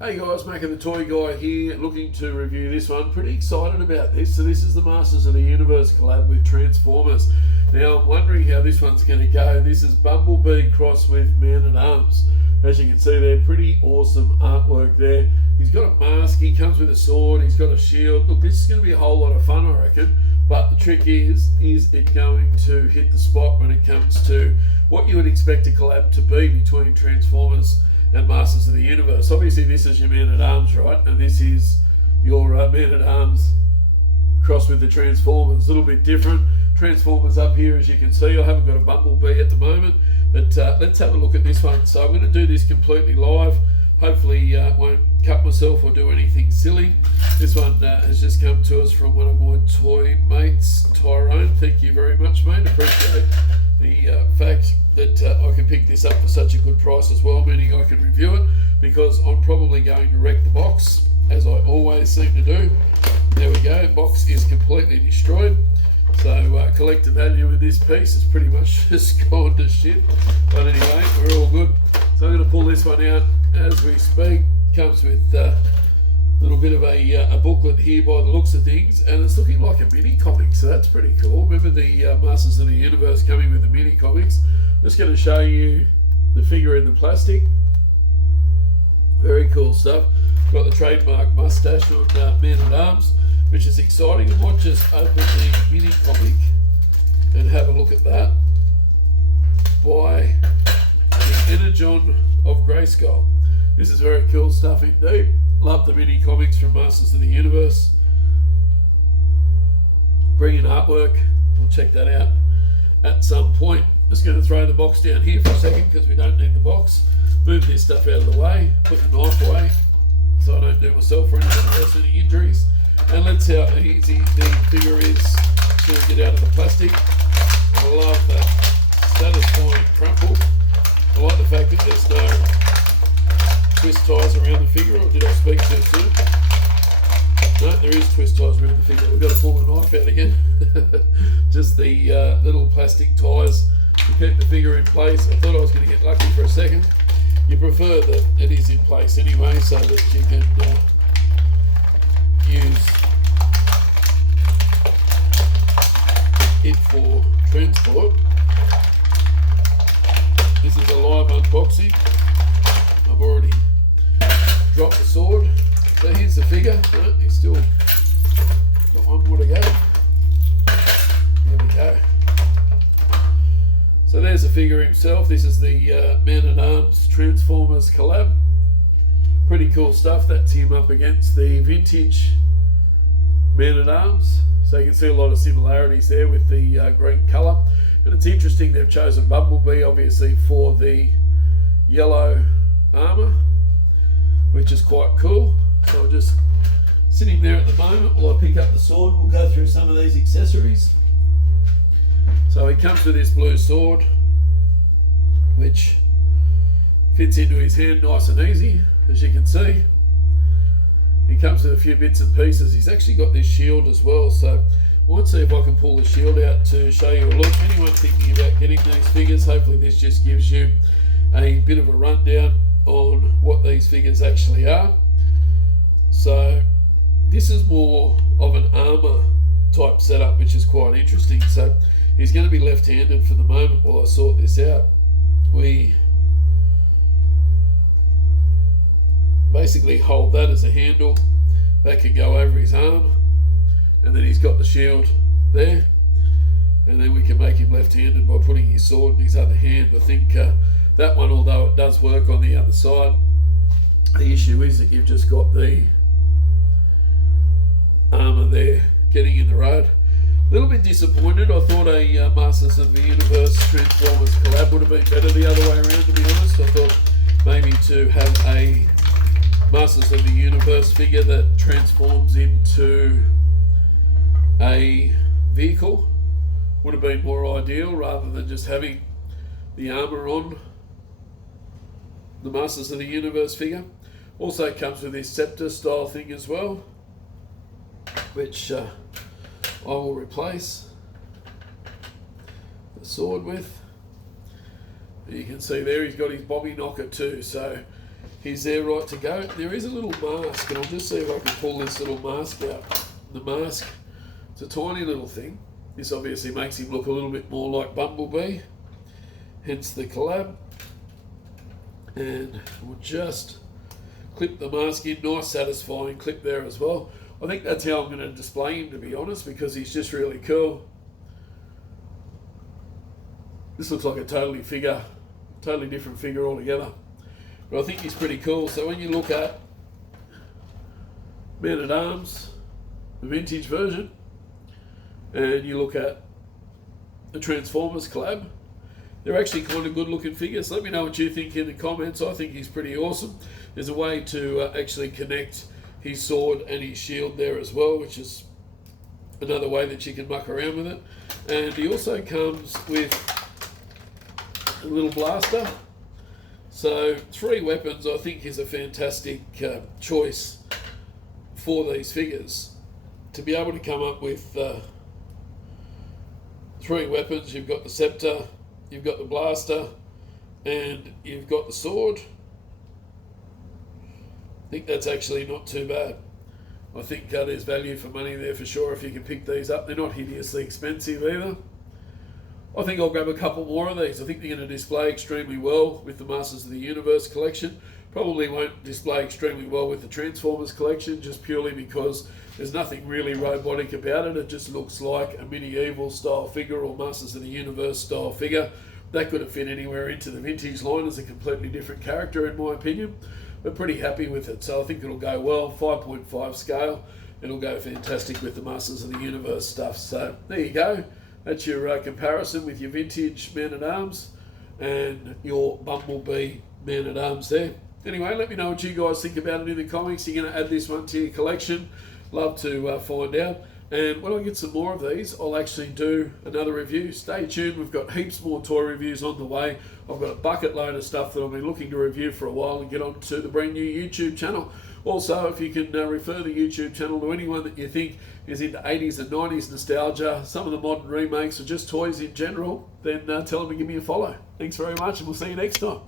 Hey guys, making the toy guy here, looking to review this one. Pretty excited about this. So this is the Masters of the Universe collab with Transformers. Now I'm wondering how this one's going to go. This is Bumblebee crossed with Man-at-Arms. As you can see there, pretty awesome artwork there. He's got a mask, he comes with a sword, he's got a shield. Look, this is going to be a whole lot of fun, I reckon. But the trick is it going to hit the spot when it comes to what you would expect a collab to be between Transformers and Masters of the Universe. Obviously this is your Man-at-Arms, right? And this is your Man-at-Arms crossed with the Transformers. A little bit different. Transformers up here, as you can see. I haven't got a Bumblebee at the moment, but let's have a look at this one. So I'm going to do this completely live. Hopefully won't cut myself or do anything silly. This one has just come to us from one of my toy mates, Tyrone. Thank you very much, mate. Appreciate the fact that I can pick this up for such a good price as well, meaning I can review it, because I'm probably going to wreck the box, as I always seem to do. There we go, box is completely destroyed. So collector value in this piece is pretty much just gone to shit. But anyway, we're all good. So I'm going to pull this one out as we speak. Comes with a little bit of a booklet here by the looks of things, and it's looking like a mini comic, so that's pretty cool. Remember the Masters of the Universe coming with the mini comics. I'm just going to show you the figure in the plastic. Very cool stuff. Got the trademark mustache on Man-at-Arms, which is exciting. I might just open the mini comic and have a look at that by the Energon of Grayskull. This is very cool stuff indeed. Love the mini comics from Masters of the Universe. Brilliant artwork. We'll check that out at some point. Just going to throw the box down here for a second because we don't need the box. Move this stuff out of the way. Put the knife away so I don't do myself or anyone else any injuries. And let's see how easy the figure is to get out of the plastic. I love that satisfying crumple. I like the fact that there's no twist ties around the figure, or did I speak too soon? No, there is twist ties around the figure. We've got to pull the knife out again. Just the little plastic ties to keep the figure in place. I thought I was going to get lucky for a second. You prefer that it is in place anyway, so that you can use it for transport. This is a live unboxing. I've already dropped the sword. So here's the figure. No, he's still got one more to go. There we go. So there's the figure himself. This is the Man-at-Arms Transformers collab. Pretty cool stuff. That's him up against the vintage Man-at-Arms. So you can see a lot of similarities there with the green colour. And it's interesting they've chosen Bumblebee obviously for the yellow armour, which is quite cool. So I'm just sitting there at the moment while I pick up the sword. We'll go through some of these accessories. So he comes with this blue sword, which fits into his hand nice and easy, as you can see. He comes with a few bits and pieces. He's actually got this shield as well, so I might see if I can pull the shield out to show you a look. Anyone thinking about getting these figures, hopefully this just gives you a bit of a rundown on what these figures actually are. So this is more of an armour type setup, which is quite interesting. So he's going to be left-handed for the moment while I sort this out. We basically hold that as a handle. That can go over his arm, and then he's got the shield there, and then we can make him left-handed by putting his sword in his other hand. I think that one, although it does work on the other side, the issue is that you've just got the armour there getting in the road. A little bit disappointed. I thought a Masters of the Universe Transformers collab would have been better the other way around, to be honest. I thought maybe to have a Masters of the Universe figure that transforms into a vehicle would have been more ideal, rather than just having the armour on the Masters of the Universe figure. Also comes with this scepter style thing as well, which I will replace the sword with. You can see there he's got his bobby knocker too, so he's there right to go. There is a little mask, and I'll just see if I can pull this little mask out. The mask, it's a tiny little thing. This obviously makes him look a little bit more like Bumblebee, hence the collab. And we'll just clip the mask in, nice satisfying clip there as well. I think that's how I'm going to display him, to be honest, because he's just really cool. This looks like a totally different figure altogether. But I think he's pretty cool. So when you look at Man-at-Arms, the vintage version, and you look at the Transformers collab, they're actually kind of good looking figures. Let me know what you think in the comments. I think he's pretty awesome. There's a way to actually connect his sword and his shield there as well, which is another way that you can muck around with it. And he also comes with a little blaster. So 3 weapons I think is a fantastic choice for these figures. To be able to come up with 3 weapons, you've got the scepter, you've got the blaster, and you've got the sword. I think that's actually not too bad. I think there's value for money there for sure if you can pick these up. They're not hideously expensive either. I think I'll grab a couple more of these. I think they're going to display extremely well with the Masters of the Universe collection. Probably won't display extremely well with the Transformers collection, just purely because there's nothing really robotic about it. It just looks like a medieval style figure or Masters of the Universe style figure. That could have fit anywhere into the vintage line as a completely different character in my opinion. But pretty happy with it, so I think it'll go well. 5.5 scale, it'll go fantastic with the Masters of the Universe stuff. So there you go. That's your comparison with your vintage Man-at-Arms and your Bumblebee Man-at-Arms there. Anyway, let me know what you guys think about it in the comments. You're going to add this one to your collection. Love to find out. And when I get some more of these, I'll actually do another review. Stay tuned. We've got heaps more toy reviews on the way. I've got a bucket load of stuff that I've been looking to review for a while and get onto the brand new YouTube channel. Also, if you can refer the YouTube channel to anyone that you think is into 80s and 90s nostalgia, some of the modern remakes, or just toys in general, then tell them to give me a follow. Thanks very much, and we'll see you next time.